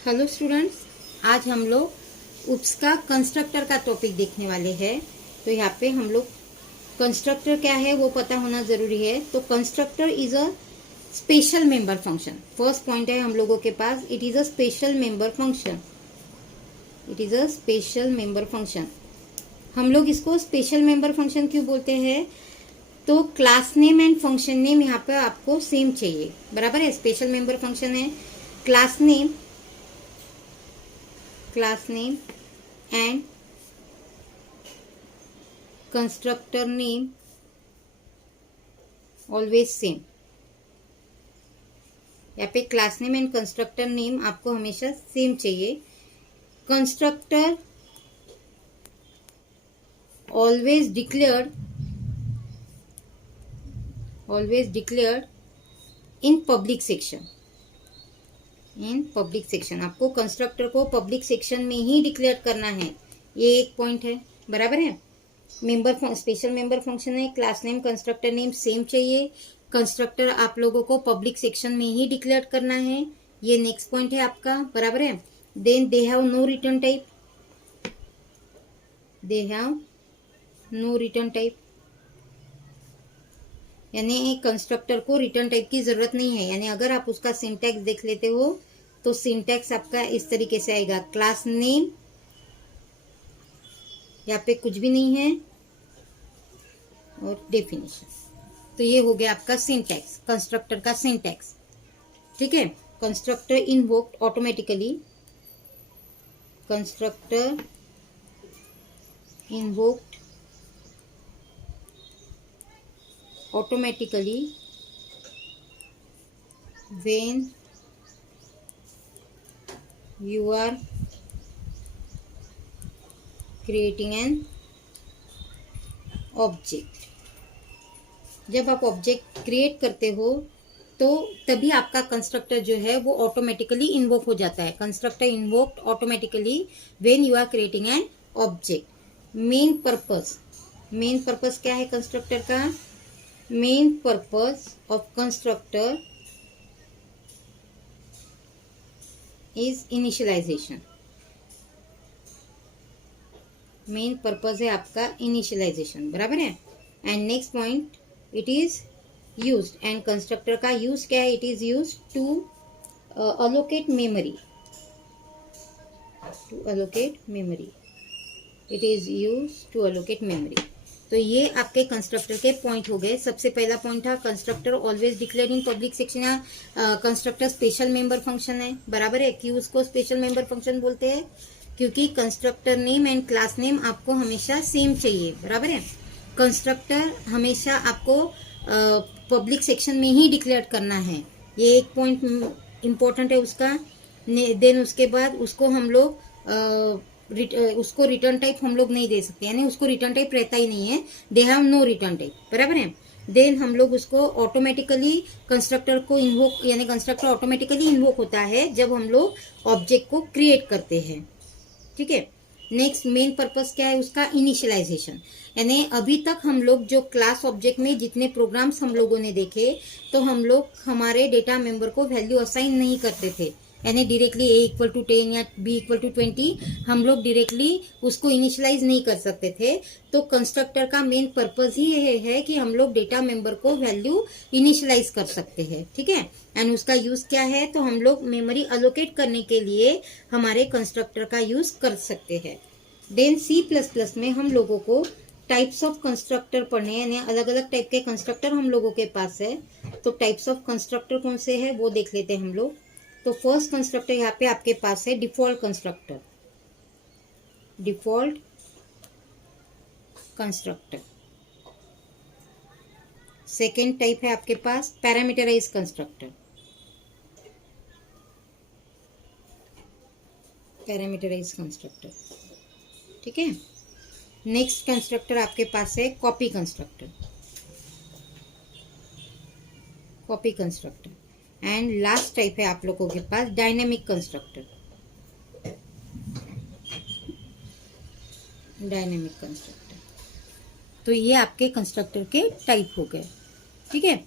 Hello students, आज हम लोग UPS का कंस्ट्रक्टर का टॉपिक देखने वाले हैं। तो यहाँ पे हम लोग कंस्ट्रक्टर क्या है वो पता होना जरूरी है। तो constructor is a special member function. First point है हम लोगों के पास, it is a special member function. It is a special member function. हम लोग इसको स्पेशल मेंबर फंक्शन क्यों बोलते हैं? तो class name and function name यहाँ पे आपको सेम चाहिए, बराबर है। स्पेशल मेंबर फंक्शन है, class name and constructor name always same। यहाँ पे class name and constructor name आपको हमेशा सेम चाहिए। Constructor always declared in public section. आपको कंस्ट्रक्टर को पब्लिक सेक्शन में ही डिक्लेयर करना है, ये एक पॉइंट है, बराबर है। स्पेशल मेंबर फंक्शन है, class name constructor name same चाहिए। कंस्ट्रक्टर आप लोगों को पब्लिक सेक्शन में ही डिक्लेयर करना है, ये नेक्स्ट पॉइंट है आपका, बराबर है। Then they have no return type, यानी कंस्ट्रक्टर को रिटर्न टाइप की जरूरत नहीं है। यानी अगर आप उसका सिंटैक्स देख लेते हो तो सिंटैक्स आपका इस तरीके से आएगा, क्लास नेम, यहाँ पे कुछ भी नहीं है, और डेफिनेशन। तो ये हो गया आपका सिंटैक्स, कंस्ट्रक्टर का सिंटैक्स, ठीक है। Constructor invoked automatically, when you are creating an object। जब आप ऑब्जेक्ट क्रिएट करते हो तो तभी आपका कंस्ट्रक्टर जो है वो ऑटोमेटिकली इन्वोक हो जाता है। Constructor invoked automatically when you are creating an object. Main purpose क्या है कंस्ट्रक्टर का? Main purpose of constructor is initialization. Main purpose है आपका इनिशियलाइजेशन, बराबर है। And next point, it is used, and constructor का यूज क्या है? It is used to allocate memory, it is used to allocate memory। तो ये आपके कंस्ट्रक्टर के पॉइंट हो गए। सबसे पहला पॉइंट था constructor always declare in public section, या कंस्ट्रक्टर स्पेशल मेंबर फंक्शन है, बराबर है। क्यों उसको स्पेशल मेंबर फंक्शन बोलते हैं? क्योंकि constructor name and class name आपको हमेशा सेम चाहिए, बराबर है। कंस्ट्रक्टर हमेशा आपको पब्लिक सेक्शन में ही डिक्लेयर करना है, ये एक पॉइंट इम्पोर्टेंट है उसका। देन उसके बाद उसको हम लोग उसको रिटर्न टाइप हम लोग नहीं दे सकते, यानी उसको रिटर्न टाइप रहता ही नहीं है, they have no return type, बराबर है। देन हम लोग उसको ऑटोमेटिकली कंस्ट्रक्टर को इन्वोक, यानी कंस्ट्रक्टर ऑटोमेटिकली इन्वोक होता है जब हम लोग ऑब्जेक्ट को क्रिएट करते हैं, ठीक है। नेक्स्ट मेन पर्पस क्या है उसका? इनिशियलाइजेशन। यानी अभी तक हम लोग जो क्लास ऑब्जेक्ट में जितने प्रोग्राम्स हम लोगों ने देखे, तो हम लोग हमारे डेटा मेंबर को वैल्यू असाइन नहीं करते थे, यानी डायरेक्टली a=10 या b=20 हम लोग डायरेक्टली उसको इनिशियलाइज नहीं कर सकते थे। तो कंस्ट्रक्टर का मेन पर्पस ही ये है कि हम लोग डेटा मेंबर को वैल्यू इनिशियलाइज कर सकते हैं, ठीक है। एंड उसका यूज क्या है? तो हम लोग मेमोरी अलोकेट करने के लिए हमारे कंस्ट्रक्टर का यूज कर सकते हैं। देन C++ में हम लोगों को टाइप्स ऑफ कंस्ट्रक्टर पढ़ने, यानी अलग अलग टाइप के कंस्ट्रक्टर हम लोगों के पास है। तो टाइप्स ऑफ कंस्ट्रक्टर कौन से है वो देख लेते हैं हम लोग। तो फर्स्ट कंस्ट्रक्टर यहाँ पे आपके पास है डिफॉल्ट कंस्ट्रक्टर। सेकेंड टाइप है आपके पास पैरामीटराइज कंस्ट्रक्टर। ठीक है। नेक्स्ट कंस्ट्रक्टर आपके पास है copy constructor. And last type है आप लोगों के पास डायनेमिक कंस्ट्रक्टर। तो ये आपके कंस्ट्रक्टर के टाइप हो गए, ठीक है।